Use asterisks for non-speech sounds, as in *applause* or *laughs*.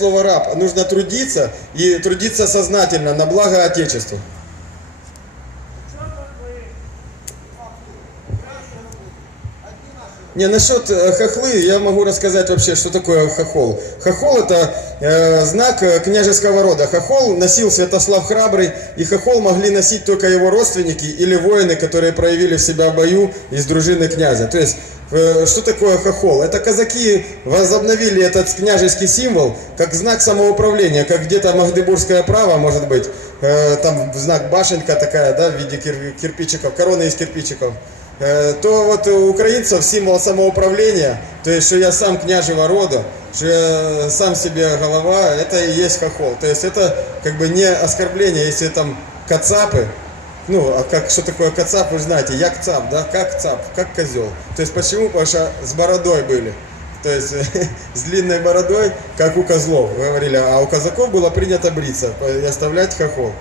слово раб. Нужно трудиться и трудиться сознательно на благо Отечеству. Не, насчет э, хохлы я могу рассказать вообще, что такое хохол. Хохол это знак княжеского рода. Хохол носил Святослав Храбрый, и хохол могли носить только его родственники или воины, которые проявили в себя в бою из дружины князя. То есть, э, что такое хохол? Это казаки возобновили этот княжеский символ как знак самоуправления, как где-то Магдебургское право, может быть, э, там знак башенка такая, да, в виде кир- кирпичиков, короны из кирпичиков. Э, то вот у украинцев символ самоуправления, то есть, что я сам княжего рода, что я сам себе голова, это и есть хохол. То есть это как бы не оскорбление, если там кацапы, ну, а как, что такое кацап, вы знаете, як цап, да, как цап, как козел. То есть почему? Потому что с бородой были. То есть *laughs* с длинной бородой, как у козлов, говорили, а у казаков было принято бриться и оставлять хохол.